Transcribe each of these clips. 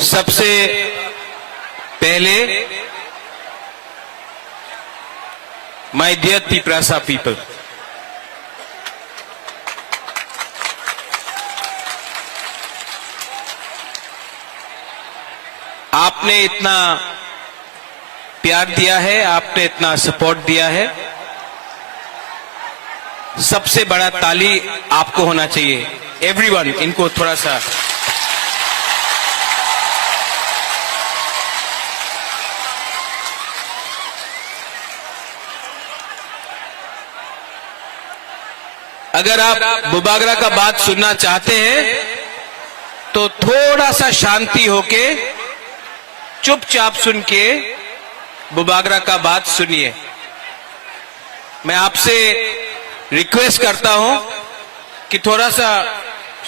सबसे पहले my dear Tiprasa people, आपने इतना प्यार दिया है, आपने इतना सपोर्ट दिया है। सबसे बड़ा ताली आपको होना चाहिए। एवरीवन, इनको थोड़ा सा अगर आप बुबागरा का बात सुनना चाहते हैं तो थोड़ा सा शांति होके चुपचाप सुन के बुबागरा का बात सुनिए। मैं आपसे रिक्वेस्ट करता हूं कि थोड़ा सा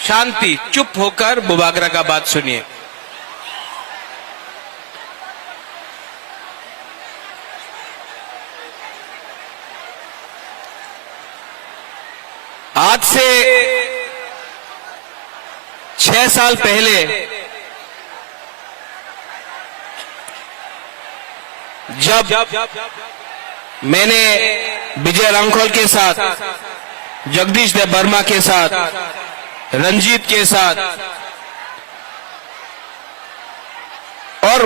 शांति, चुप होकर बुबागरा का बात सुनिए। आज से 6 साल पहले जब मैंने विजय रांखोल के साथ, जगदीश देव वर्मा के साथ, रंजीत के साथ और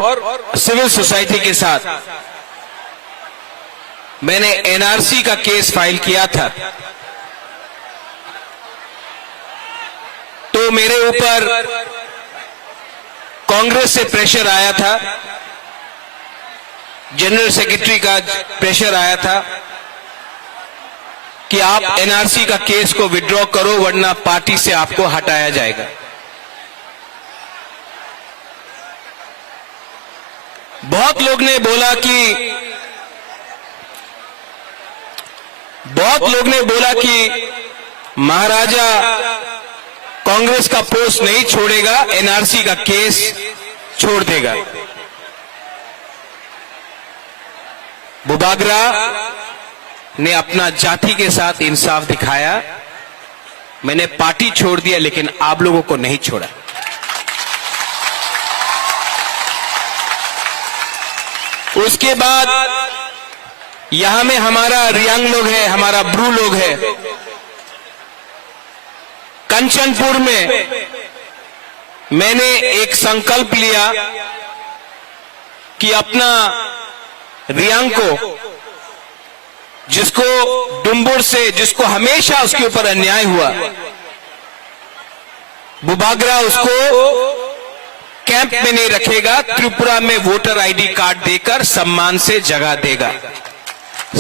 सिविल सोसाइटी के साथ मैंने एनआरसी का केस फाइल किया था, तो मेरे ऊपर कांग्रेस से प्रेशर आया था, जनरल सेक्रेटरी का प्रेशर आया था कि आप एनआरसी का केस को विड्रॉ करो वरना पार्टी से आपको हटाया जाएगा। बहुत लोग ने बोला कि महाराजा कांग्रेस का पोस्ट नहीं छोड़ेगा, एनआरसी का केस छोड़ देगा। बुबागरा ने अपना जाति के साथ इंसाफ दिखाया। मैंने पार्टी छोड़ दिया लेकिन आप लोगों को नहीं छोड़ा। उसके बाद यहां में हमारा रियांग लोग है, हमारा ब्रू लोग है। कंचनपुर में मैंने एक संकल्प लिया कि अपना रियांग को, जिसको डुम्बुर से, जिसको हमेशा उसके ऊपर अन्याय हुआ, बुबागरा उसको कैंप में नहीं रखेगा, त्रिपुरा में वोटर आईडी कार्ड देकर सम्मान से जगह देगा।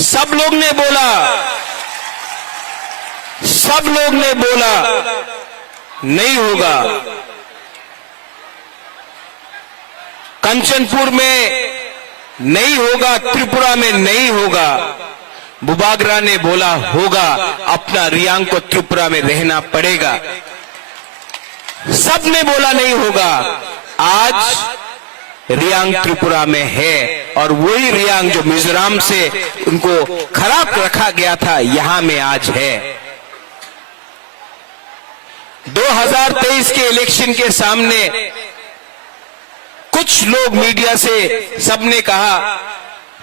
सब लोग ने बोला नहीं होगा। कंचनपुर में नहीं होगा, त्रिपुरा में नहीं होगा। बुबागरा ने बोला होगा, अपना रियांग को त्रिपुरा में रहना पड़ेगा। सब ने बोला नहीं होगा। आज रियांग त्रिपुरा में है और वही रियांग जो मिजोरम से उनको खराब रखा गया था, यहां में आज है। 2023 के इलेक्शन के सामने कुछ लोग मीडिया से सबने कहा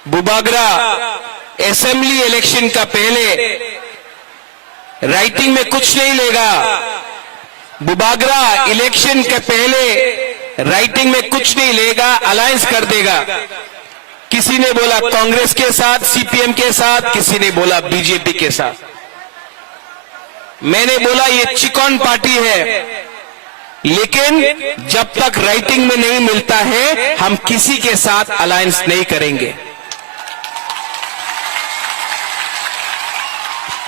बुबागरा असेंबली इलेक्शन का पहले राइटिंग में कुछ नहीं लेगा, बुबागरा इलेक्शन के पहले राइटिंग में कुछ नहीं लेगा, अलायंस कर देगा। किसी ने बोला कांग्रेस के साथ, सीपीएम के साथ, किसी ने बोला बीजेपी के साथ। मैंने बोला ये चिकन पार्टी है, लेकिन जब तक राइटिंग में नहीं मिलता है हम किसी के साथ अलायंस नहीं करेंगे।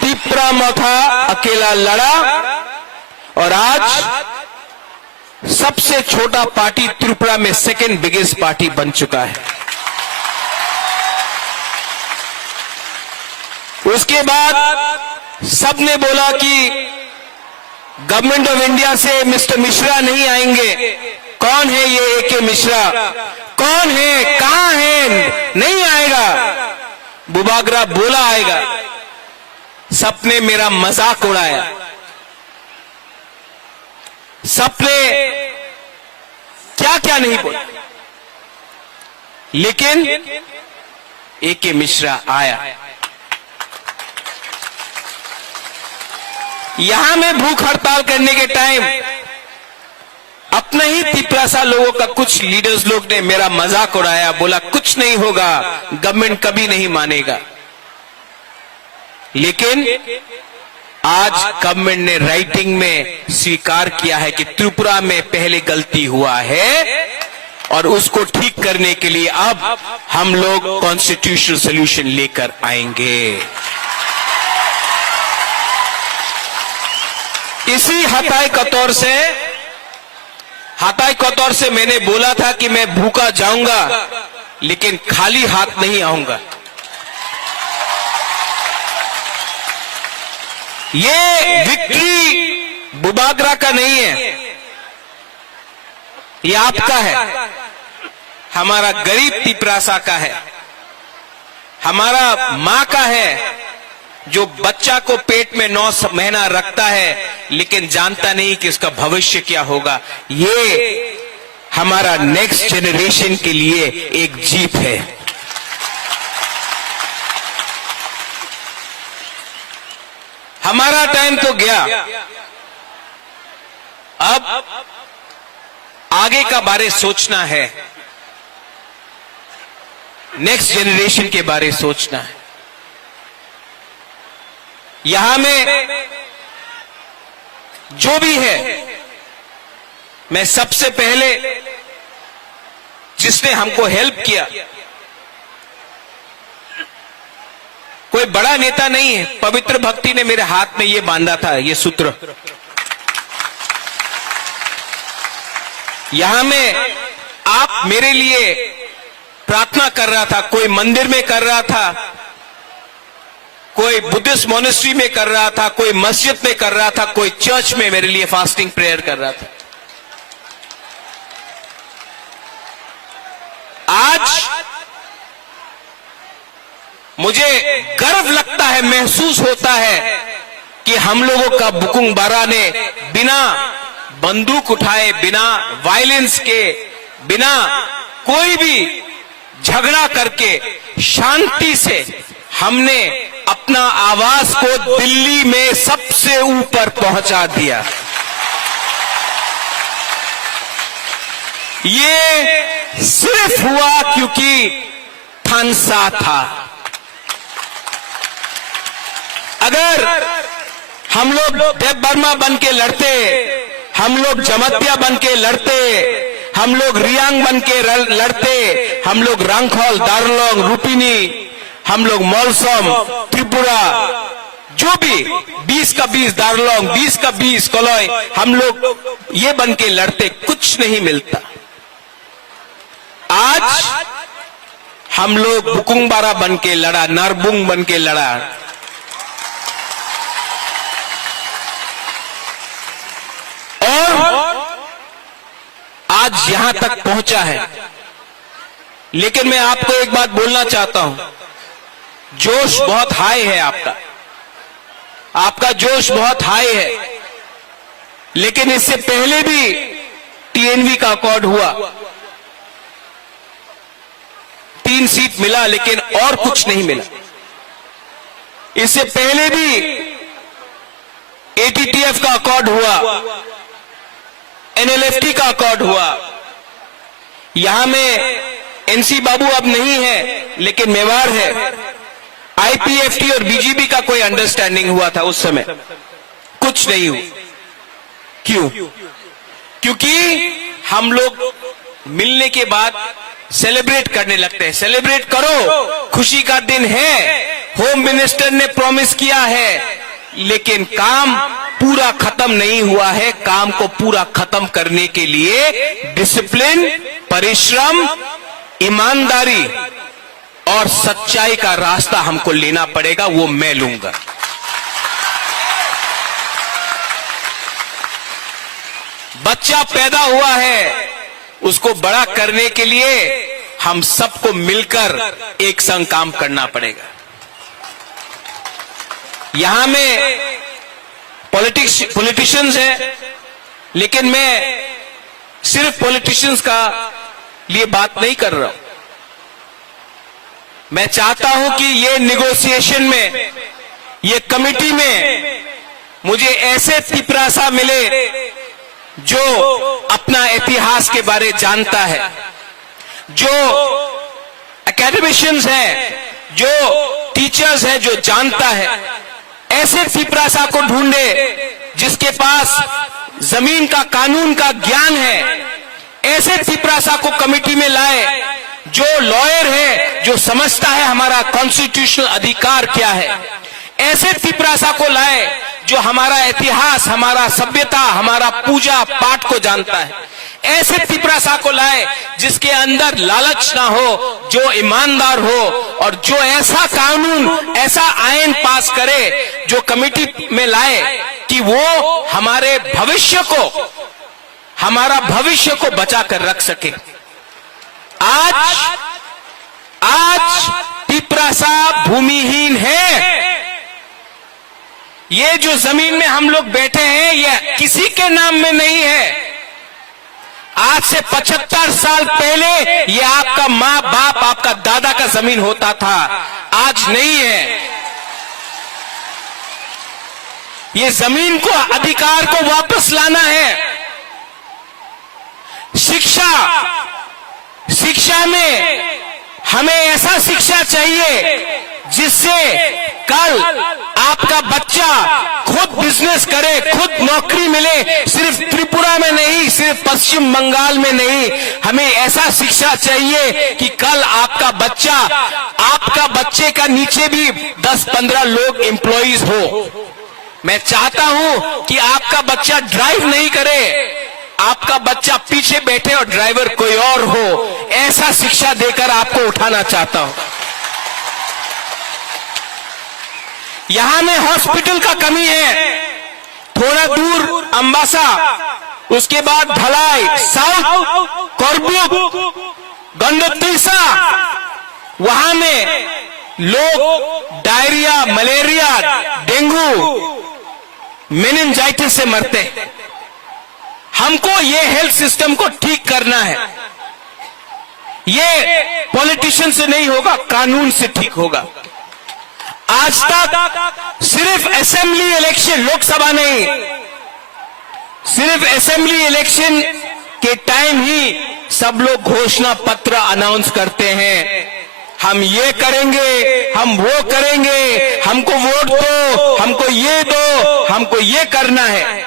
तिपरा मोथा अकेला लड़ा और आज सबसे छोटा पार्टी त्रिपुरा में सेकंड बिगेस्ट पार्टी बन चुका है। उसके बाद सबने बोला कि गवर्नमेंट ऑफ इंडिया से मिस्टर मिश्रा नहीं आएंगे। कौन है ये एके मिश्रा? कौन है? कहां है? नहीं आएगा। बुबागरा बोला आएगा। सबने मेरा मजाक उड़ाया। सबने क्या क्या क्या नहीं बोला, लेकिन ए.के. मिश्रा आया। यहां मैं भूख हड़ताल करने के टाइम अपने ही तिपरासा लोगों का कुछ लीडर्स लोग ने मेरा मजाक उड़ाया, बोला कुछ नहीं होगा, गवर्नमेंट कभी नहीं मानेगा। लेकिन आज गवर्नमेंट ने राइटिंग में स्वीकार किया है कि त्रिपुरा में पहले गलती हुआ है और उसको ठीक करने के लिए अब हम लोग कॉन्स्टिट्यूशनल सॉल्यूशन लेकर आएंगे। इसी हताई कतौर से मैंने बोला था कि मैं भूखा जाऊंगा लेकिन खाली हाथ नहीं आऊंगा। ये विक्ट्री बुबागरा का नहीं है, ये आपका है, हमारा गरीब तिपरासा का है, हमारा मां का है जो बच्चा को पेट में 9 महीना रखता है लेकिन जानता नहीं कि उसका भविष्य क्या होगा। ये हमारा नेक्स्ट जनरेशन के लिए एक जीत है। हमारा टाइम तो गया, अब आगे का बारे सोचना है, नेक्स्ट जनरेशन के बारे सोचना है। यहां में जो भी है, मैं सबसे पहले जिसने हमको हेल्प किया, कोई बड़ा नेता नहीं है, पवित्र भक्ति ने मेरे हाथ में ये बांधा था, ये सूत्र। यहां में आप मेरे लिए प्रार्थना कर रहा था, कोई मंदिर में कर रहा था, कोई बुद्धिस्ट मोनेस्ट्री में कर रहा था, कोई मस्जिद में कर रहा था, कोई चर्च में मेरे लिए फास्टिंग प्रेयर कर रहा था। आज मुझे गर्व लगता है, महसूस होता है कि हम लोगों का बुकुंग बारा ने बिना बंदूक उठाए, बिना वायलेंस के, बिना कोई भी झगड़ा करके शांति से हमने अपना आवाज को दिल्ली में सबसे ऊपर पहुंचा दिया। ये सिर्फ हुआ क्योंकि थानसा था। अगर हम लोग देव बर्मा बन के लड़ते, हम लोग जमतिया बन के लड़ते, हम लोग रियांग बन के लड़ते, हम लोग रंगखोल, दार्लोंग, रूपिनी, हम लोग मौलसम, त्रिपुरा, जो भी 20 का 20 दार्लोंग, 20 का 20 कोलोई, हम लोग ये बन के लड़ते, कुछ नहीं मिलता। आज हम लोग बुकुंग बारा बन के लड़ा, नारबुंग बन के लड़ा। और आज यहां तक पहुंचा है। लेकिन मैं आपको एक बात बोलना चाहता हूं, जोश बहुत हाई है आपका जोश बहुत हाई है। लेकिन इससे पहले भी टीएनवी का अकॉर्ड हुआ, 3 सीट मिला लेकिन और कुछ नहीं मिला। इससे पहले भी एटीटीएफ का अकॉर्ड हुआ, एनएलएफटी का अकॉर्ड हुआ। यहां में एनसी बाबू अब नहीं है लेकिन मेवाड़ है। आईपीएफटी और बीजेपी का कोई अंडरस्टैंडिंग हुआ था उस समय, कुछ नहीं हुआ। क्यों? क्योंकि हम लोग मिलने के बाद सेलिब्रेट करने लगते हैं। सेलिब्रेट करो, खुशी का दिन है, होम मिनिस्टर ने प्रॉमिस किया है, लेकिन काम पूरा खत्म नहीं हुआ है। काम को पूरा खत्म करने के लिए डिसिप्लिन, परिश्रम, ईमानदारी और सच्चाई का रास्ता हमको लेना पड़ेगा, वो मैं लूंगा। बच्चा पैदा हुआ है, उसको बड़ा करने के लिए हम सबको मिलकर एक संग काम करना पड़ेगा। यहां में पॉलिटिशियंस हैं, लेकिन मैं सिर्फ पॉलिटिशियंस का लिए बात नहीं कर रहा हूं। मैं चाहता हूं कि ये निगोशिएशन में, ये कमिटी में मुझे ऐसे तिपरासा मिले जो अपना इतिहास के बारे जानता है, जो एकेडमिशियंस हैं, जो टीचर्स हैं, जो जानता है। ऐसे तिपरासा को ढूंढे जिसके पास जमीन का, कानून का ज्ञान है। ऐसे तिपरासा को कमिटी में लाए जो लॉयर है, जो समझता है हमारा कॉन्स्टिट्यूशनल अधिकार क्या है। ऐसे तिपरासा को लाए जो हमारा इतिहास, हमारा सभ्यता, हमारा पूजा पाठ को जानता है। ऐसे तिपरासा को लाए जिसके अंदर लालच ना हो, जो ईमानदार हो, और जो ऐसा कानून, ऐसा आयन पास करे जो कमिटी में लाए कि वो हमारे भविष्य को, हमारा भविष्य को बचा कर रख सके। आज तिपरासा भूमिहीन है। ये जो जमीन में हम लोग बैठे हैं, ये किसी के नाम में नहीं है। आज से 75 साल पहले ये आपका माँ बाप, आपका दादा का जमीन होता था, आज नहीं है। ये जमीन को, अधिकार को वापस लाना है। शिक्षा में हमें ऐसा शिक्षा चाहिए जिससे कल आपका बच्चा खुद बिजनेस करे, खुद नौकरी मिले। सिर्फ त्रिपुरा में नहीं, सिर्फ पश्चिम बंगाल में नहीं, हमें ऐसा शिक्षा चाहिए कि कल आपका बच्चा, आपका बच्चे का नीचे भी 10-15 लोग एम्प्लॉइज हो। मैं चाहता हूं कि आपका बच्चा ड्राइव नहीं करे, आपका बच्चा पीछे बैठे और ड्राइवर कोई और हो। ऐसा शिक्षा देकर आपको उठाना चाहता हूं। यहां में हॉस्पिटल का कमी है, थोड़ा दूर अंबासा, उसके बाद ढलाई, साउथ कोरबुक, गंडोत्रिसा, वहां में लोग डायरिया, मलेरिया, डेंगू, मेनिंजाइटिस से मरते हैं। हमको ये हेल्थ सिस्टम को ठीक करना है। ये पॉलिटिशियन से नहीं होगा, कानून से ठीक होगा। आज तक सिर्फ असेंबली इलेक्शन, लोकसभा नहीं, सिर्फ असेंबली इलेक्शन के टाइम ही सब लोग घोषणा पत्र अनाउंस करते हैं। हम ये करेंगे, हम वो करेंगे, हमको वोट दो, हमको ये दो, हमको ये करना है।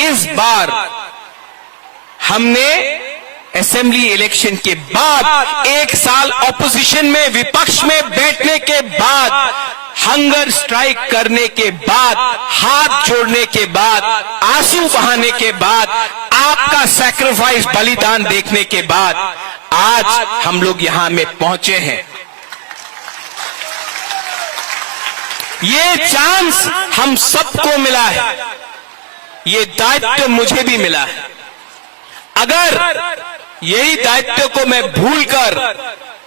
इस बार हमने असेंबली इलेक्शन के बाद, एक साल ऑपोजिशन में, विपक्ष में बैठने के बाद, हंगर स्ट्राइक करने के बाद, हाथ जोड़ने के बाद, आंसू बहाने के बाद, आपका सैक्रिफाइस, बलिदान देखने के बाद आज हम लोग यहां में पहुंचे हैं। ये चांस हम सबको मिला है, ये दायित्व मुझे भी मिला है। अगर यही दायित्व को मैं भूलकर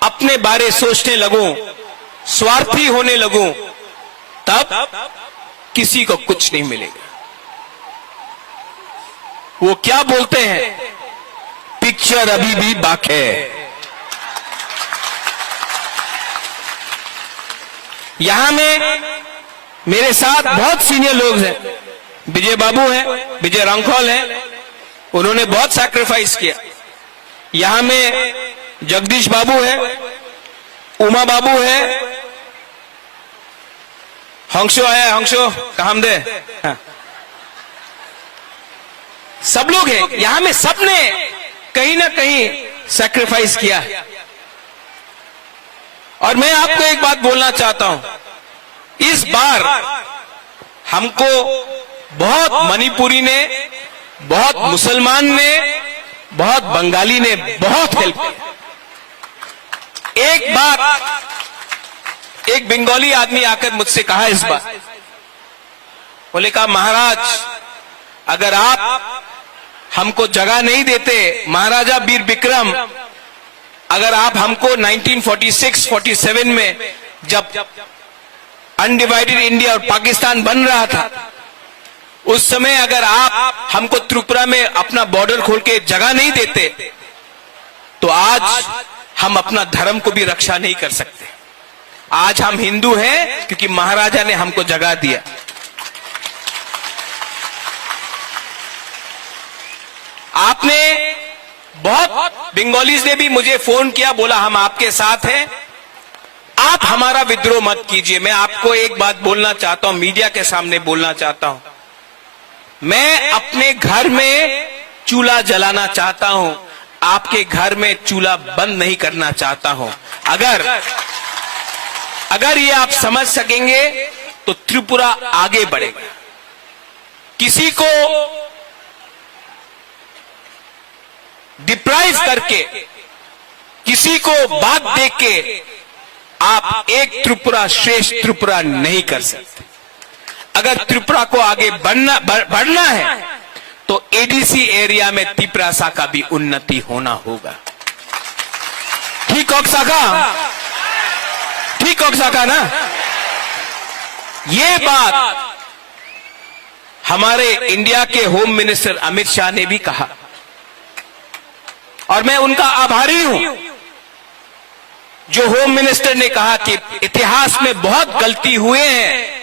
अपने बारे सोचने लगूं, स्वार्थी होने लगूं, तब किसी को कुछ नहीं मिलेगा। वो क्या बोलते हैं, पिक्चर अभी भी बाकी है। यहां में मेरे साथ बहुत सीनियर लोग हैं। विजय बाबू हैं, विजय रांखौल हैं, उन्होंने बहुत सैक्रिफाइस किया। यहां में जगदीश बाबू है, उमा बाबू है, हंसो है, हंसो काम दे, हाँ। सब लोग हैं यहां में, सबने कहीं ना कहीं सैक्रिफाइस किया है। और मैं आपको एक बात बोलना चाहता हूं, इस बार हमको बहुत मणिपुरी ने, बहुत मुसलमान ने, बहुत बंगाली ने बहुत हेल्प किया। एक बार एक बंगाली आदमी आकर मुझसे कहा इस बार, बोले कहा महाराज अगर आप हमको जगह नहीं देते, महाराजा वीर विक्रम अगर आप हमको 1946-47 में जब अनडिवाइडेड इंडिया और पाकिस्तान बन रहा था, उस समय अगर आप हमको त्रिपुरा में अपना बॉर्डर खोल के जगह नहीं देते तो आज हम अपना धर्म को भी रक्षा नहीं कर सकते। आज हम हिंदू हैं क्योंकि महाराजा ने हमको जगह दिया। आपने बहुत बंगालीज ने भी मुझे फोन किया, बोला हम आपके साथ हैं, आप हमारा विद्रोह मत कीजिए। मैं आपको एक बात बोलना चाहता हूं, मीडिया के सामने बोलना चाहता हूं, मैं अपने घर में चूल्हा जलाना चाहता हूं, आपके घर में चूल्हा बंद नहीं करना चाहता हूं। अगर ये आप समझ सकेंगे तो त्रिपुरा आगे बढ़ेगा। किसी को डिप्राइव करके, किसी को बात दे के आप एक त्रिपुरा श्रेष्ठ त्रिपुरा नहीं कर सकते। अगर त्रिपुरा को आगे बढ़ना है तो एडीसी एरिया में तिपरासा का भी उन्नति होना होगा। ठीक ऑक्साका ना? ये बात हमारे इंडिया के होम मिनिस्टर अमित शाह ने भी कहा और मैं उनका आभारी हूं। जो होम मिनिस्टर ने कहा कि इतिहास में बहुत गलती हुए हैं,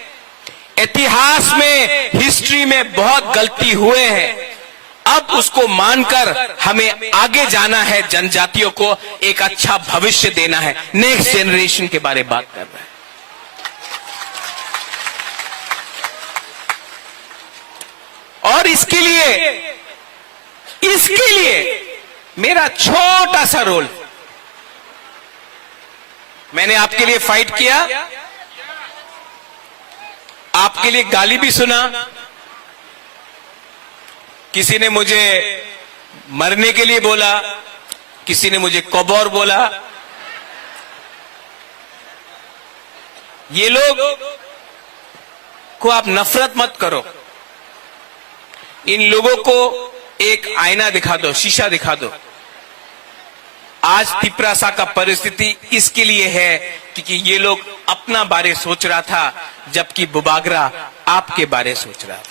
इतिहास में, हिस्ट्री में बहुत गलती हुए हैं, अब उसको मानकर हमें आगे जाना है, जनजातियों को एक अच्छा भविष्य देना है, नेक्स्ट जनरेशन के बारे में बात कर रहा है। और इसके लिए मेरा छोटा सा रोल, मैंने आपके लिए फाइट किया, आपके लिए गाली भी सुना, किसी ने मुझे मरने के लिए बोला, किसी ने मुझे कबौर बोला। ये लोग को आप नफरत मत करो, इन लोगों को एक आईना दिखा दो, शीशा दिखा दो। आज तिपरासा का परिस्थिति इसके लिए है क्योंकि ये लोग अपना बारे सोच रहा था, जबकि बुबागरा आपके बारे सोच रहा था।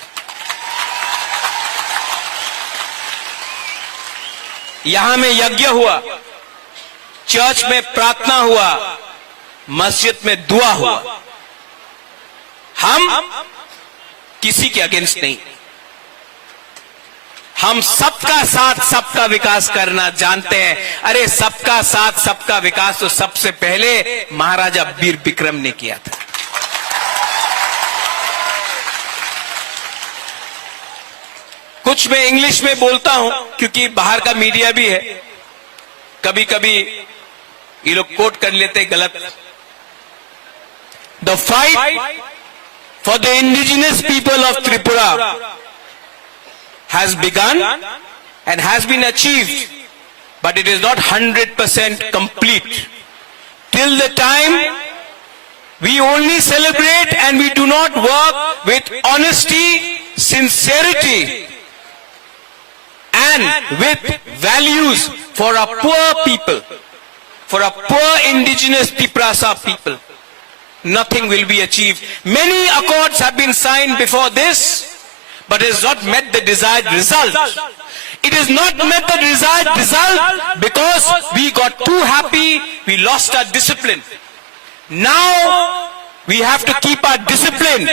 यहां में यज्ञ हुआ, चर्च में प्रार्थना हुआ, मस्जिद में दुआ हुआ। हम किसी के अगेंस्ट नहीं, हम सबका साथ सबका विकास करना जानते हैं। अरे सबका साथ सबका विकास तो सबसे पहले महाराजा वीर विक्रम ने किया था। कुछ मैं इंग्लिश में बोलता हूं क्योंकि बाहर का मीडिया भी है, कभी कभी ये लोग कोट कर लेते गलत। The fight for the indigenous people of Tripura has begun and has been achieved, but it is not 100% complete. Till the time we only celebrate and we do not work with honesty, sincerity and with values for our poor people, for our poor indigenous Tiprasa people, nothing will be achieved. Many accords have been signed before this, but it has not met the desired result. It has not met the desired result because we got too happy, we lost our discipline. Now we have to keep our discipline,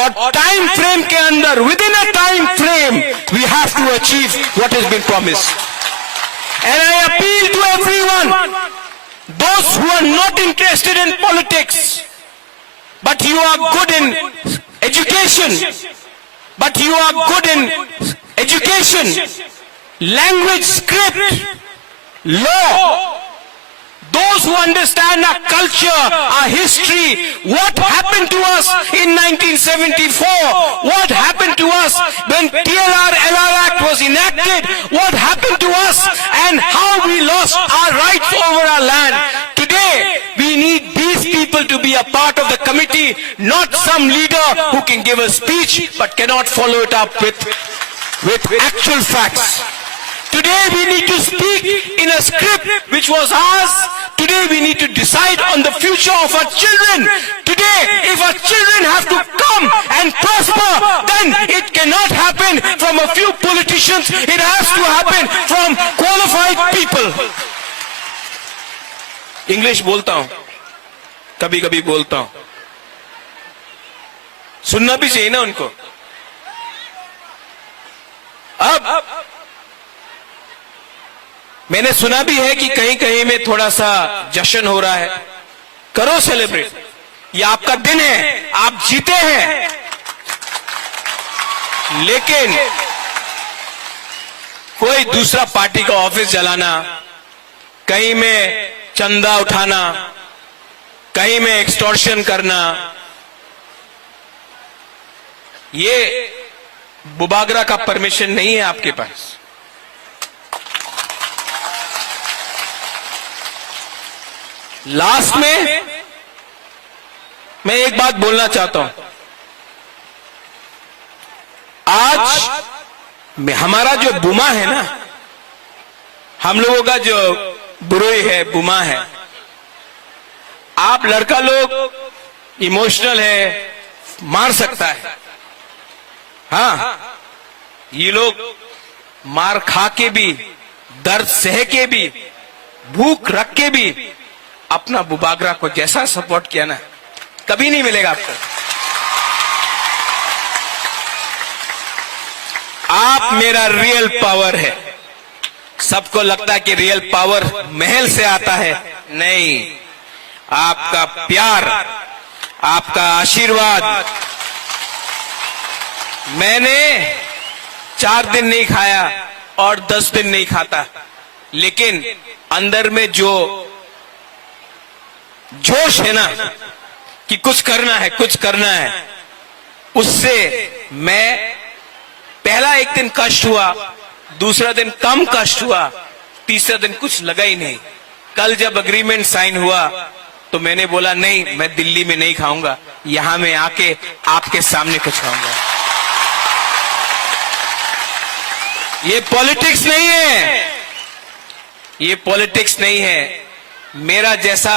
और time frame के अंदर, within a time frame, we have to achieve what has been promised. And I appeal to everyone, those who are not interested in politics, but you are good in education, but you are good in education, language, script, law, those who understand our culture, our history, what happened to us in 1974, what happened to us when TLR-LR Act was enacted, what happened to us and how we lost our rights over our land. Today, we need these people to be a part of the committee, not some leader who can give a speech but cannot follow it up with actual facts. Today we need to speak in a script which was ours Today we need to decide on the future of our children. Today, if our children have to come and prosper, then it cannot happen from a few politicians. It has to happen from qualified people. English बोलता हूं, कभी कभी बोलता हूं, सुनना भी चाहिए ना उनको। अब मैंने सुना भी है कि कहीं कहीं में थोड़ा सा जश्न हो रहा है। करो सेलिब्रेट, ये आपका दिन है, आप जीते हैं। लेकिन कोई दूसरा पार्टी का ऑफिस जलाना, कहीं में चंदा उठाना, कहीं में एक्सटॉर्शन करना, ये बुबागरा का परमिशन नहीं है आपके पास। लास्ट में मैं एक बात बोलना चाहता हूं। आज हमारा जो बुमा है ना, हम लोगों का जो बुरोई है, बुमा है, आप लड़का लोग इमोशनल है, मार सकता है। हाँ, ये लोग मार खा के भी, दर्द सह के भी, भूख रख के भी अपना बुबागरा को जैसा सपोर्ट किया ना, कभी नहीं मिलेगा आपको। आप मेरा रियल पावर है। सबको लगता है कि रियल पावर महल से आता है, नहीं, आपका प्यार, आपका आशीर्वाद। मैंने 4 दिन नहीं खाया और 10 दिन नहीं खाता, लेकिन अंदर में जो जोश है ना कि कुछ करना है, कुछ करना है, उससे मैं पहला एक दिन कष्ट हुआ, दूसरा दिन कम कष्ट हुआ, तीसरा दिन कुछ लगा ही नहीं। कल जब एग्रीमेंट साइन हुआ तो मैंने बोला नहीं, मैं दिल्ली में नहीं खाऊंगा, यहां मैं आके आपके सामने कुछ खाऊंगा। ये पॉलिटिक्स नहीं है, ये पॉलिटिक्स नहीं है। मेरा जैसा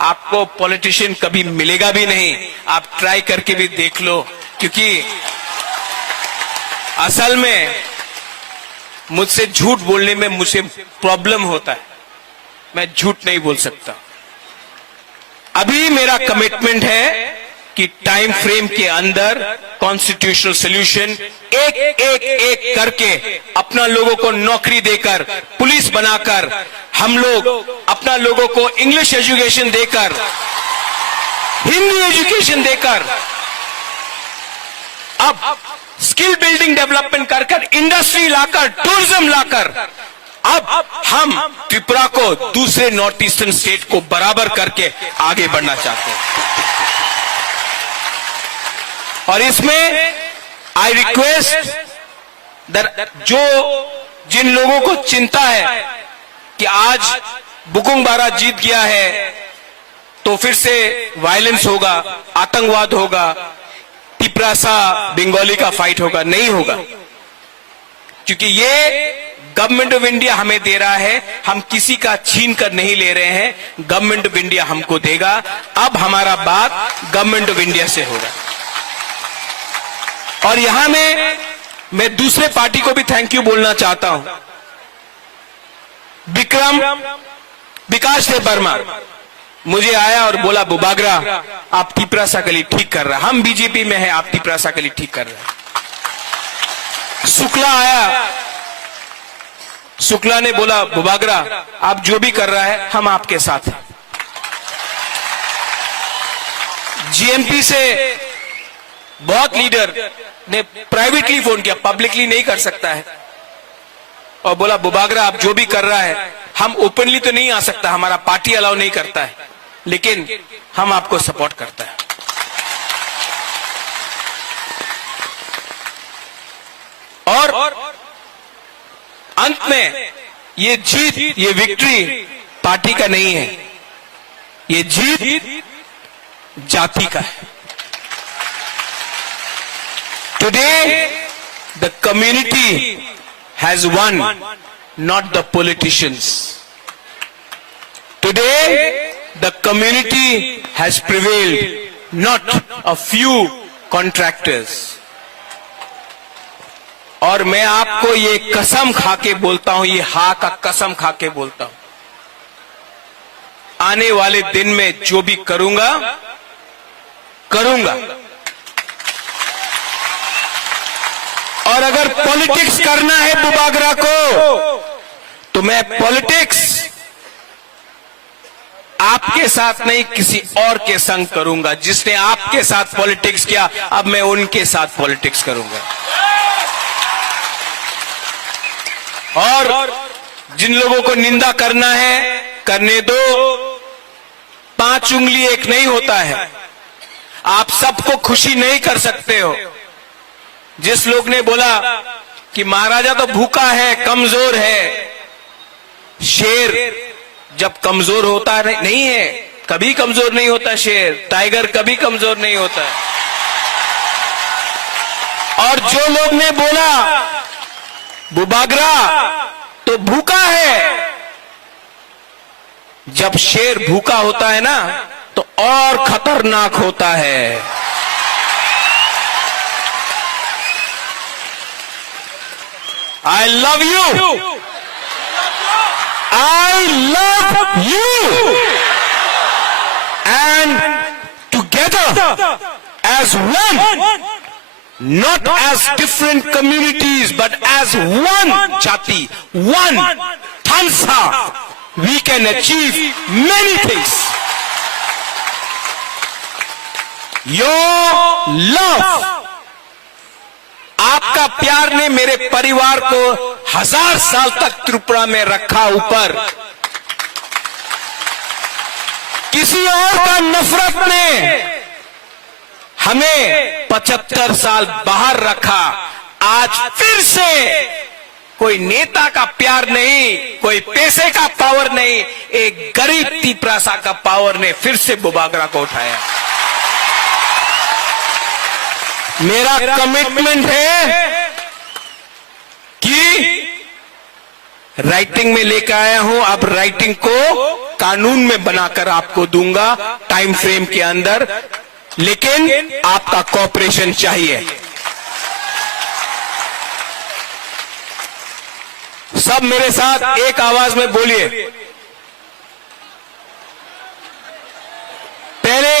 आपको पॉलिटिशियन कभी मिलेगा भी नहीं। आप ट्राई करके भी देख लो, क्योंकि असल में मुझसे झूठ बोलने में मुझे प्रॉब्लम होता है, मैं झूठ नहीं बोल सकता। अभी मेरा कमिटमेंट है कि टाइम फ्रेम के अंदर कॉन्स्टिट्यूशनल सोल्यूशन एक करके अपना लोगों को नौकरी देकर, पुलिस बनाकर, हम लोग अपना लोगों को इंग्लिश एजुकेशन देकर, हिंदी एजुकेशन देकर, अब स्किल बिल्डिंग डेवलपमेंट कर इंडस्ट्री लाकर, टूरिज्म लाकर, अब हम त्रिपुरा को दूसरे नॉर्थ ईस्टर्न स्टेट को बराबर करके आगे बढ़ना चाहते हैं। और इसमें आई रिक्वेस्ट जो जिन लोगों को चिंता है कि आज बुकुंग बारा जीत गया है तो फिर से वायलेंस होगा, आतंकवाद होगा, टिपरासा बंगाली का फाइट होगा, नहीं होगा, क्योंकि ये गवर्नमेंट ऑफ इंडिया हमें दे रहा है, हम किसी का छीन कर नहीं ले रहे हैं, गवर्नमेंट ऑफ इंडिया हमको देगा। अब हमारा बात गवर्नमेंट ऑफ इंडिया से हो रहा है। और यहां में मैं दूसरे पार्टी को भी थैंक यू बोलना चाहता हूं। विकास देव वर्मा मुझे आया और बोला, बुबागरा आप तिपरासा के लिए ठीक कर रहे हैं, हम बीजेपी में हैं, आप तिपरासा के लिए ठीक कर रहे हैं। शुक्ला आया, शुक्ला ने बोला, बुबागरा आप जो भी कर रहा है हम आपके साथ हैं। जीएमपी से बहुत लीडर ने प्राइवेटली फोन किया, पब्लिकली नहीं कर सकता है, और बोला बुबागरा आप जो भी कर रहा है, हम ओपनली तो नहीं आ सकता, हमारा पार्टी अलाउ नहीं करता है, लेकिन हम आपको सपोर्ट करता है। और अंत में ये जीत, ये विक्ट्री पार्टी का नहीं है, ये जीत जाति का है। Today, the community has won, not the politicians. Today, the community has prevailed, not a few contractors. और मैं आपको ये कसम खा के बोलता हूं, ये हा का कसम खा के बोलता हूं, आने वाले दिन में जो भी करूंगा और अगर पॉलिटिक्स करना है बुबागरा को, तो मैं पॉलिटिक्स आपके साथ नहीं किसी और के संग करूंगा। जिसने आपके साथ पॉलिटिक्स किया, अब मैं उनके साथ पॉलिटिक्स करूंगा। और जिन लोगों को निंदा करना है करने दो, 5 उंगली एक नहीं होता है। आप सबको खुशी नहीं कर सकते हो। जिस लोग ने बोला कि महाराजा तो भूखा है, कमजोर है, शेर जब कमजोर होता नहीं है, कभी कमजोर नहीं होता शेर, टाइगर कभी कमजोर नहीं होता। और जो लोग ने बोला बुबागरा तो भूखा है, जब शेर भूखा होता है ना तो और खतरनाक होता है। I love you. I love you. And together as one, not as different communities, but as one Jati, one Tansa, we can achieve many things. Your love, आपका प्यार ने मेरे परिवार को 1000 साल तक त्रिपुरा में रखा ऊपर। किसी और का नफरत ने हमें 75 साल बाहर रखा। आज फिर से कोई नेता का प्यार नहीं, कोई पैसे का पावर नहीं, एक गरीब तिपरासा का पावर ने फिर से बुबागरा को उठाया। मेरा कमिटमेंट है कि राइटिंग में लेकर आया हूं, अब राइटिंग को कानून में बनाकर आपको दूंगा टाइम फ्रेम के अंदर, लेकिन आपका कोऑपरेशन चाहिए। सब मेरे साथ एक आवाज में बोलिए। पहले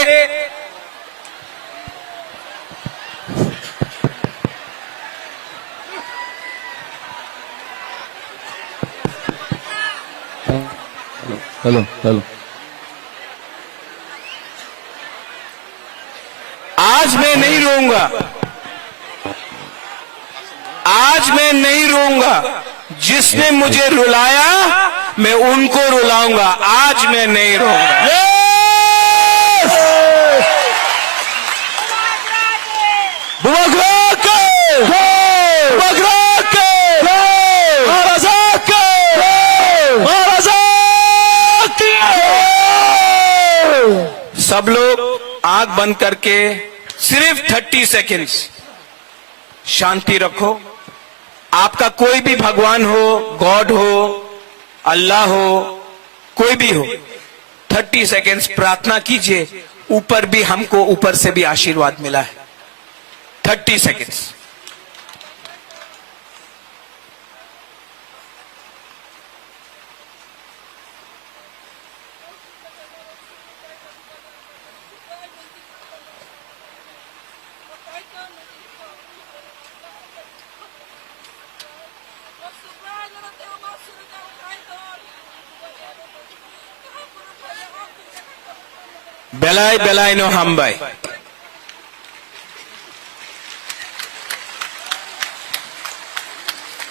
हेलो हेलो, आज मैं नहीं रोऊंगा, आज मैं नहीं रोऊंगा। जिसने मुझे रुलाया मैं उनको रुलाऊंगा, आज मैं नहीं रोऊंगा। बुबागरा के बुबागरा के महाराजा के महाराजा के। सब लोग आंख बंद करके सिर्फ 30 सेकेंड्स शांति रखो। आपका कोई भी भगवान हो, गॉड हो, अल्लाह हो, कोई भी हो, 30 सेकेंड्स प्रार्थना कीजिए। ऊपर भी हमको ऊपर से भी आशीर्वाद मिला है। 30 सेकेंड्स। बेलाई बेलाई नो हम्बाई।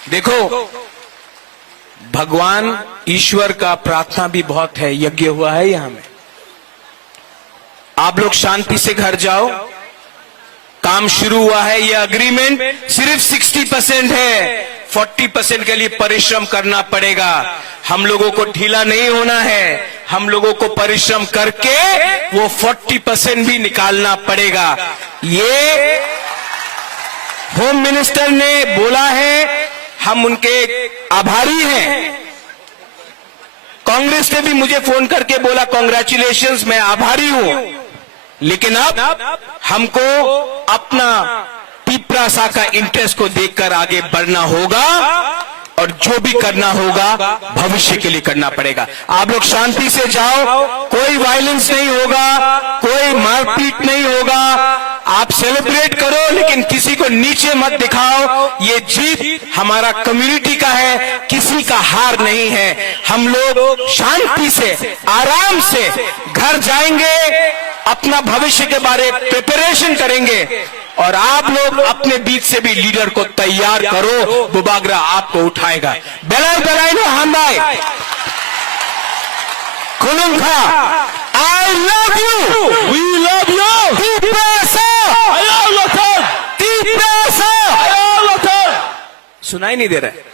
देखो, भगवान ईश्वर का प्रार्थना भी बहुत है, यज्ञ हुआ है यहां में। आप लोग शांति से घर जाओ। काम शुरू हुआ है, ये अग्रीमेंट सिर्फ 60% है, 40% के लिए परिश्रम करना पड़ेगा। हम लोगों को ढीला नहीं होना है, हम लोगों को परिश्रम करके वो 40% भी निकालना पड़ेगा। ये होम मिनिस्टर ने बोला है, हम उनके आभारी हैं। कांग्रेस ने भी मुझे फोन करके बोला कॉन्ग्रेचुलेशंस, मैं आभारी हूं। लेकिन अब हमको अपना पिपरासा का इंटरेस्ट को देखकर आगे बढ़ना होगा और जो भी करना होगा भविष्य के लिए करना पड़ेगा। आप लोग शांति से जाओ, कोई वायलेंस नहीं होगा, कोई मारपीट नहीं होगा। आप सेलिब्रेट करो लेकिन किसी को नीचे मत दिखाओ। ये जीत हमारा कम्युनिटी का है, किसी का हार नहीं है। हम लोग शांति से आराम से घर जाएंगे, अपना भविष्य के बारे प्रिपरेशन करेंगे और आप लोग अपने बीच से भी लीडर को तैयार करो। बुबागरा आपको उठाएगा। बेलाय बेलाय नो हांबाय खुलुमखा, I love you, We love you. पिपरासा, Ayaw Latan. पिपरासा। Ayaw Latan. सुनाई नहीं दे रहा है।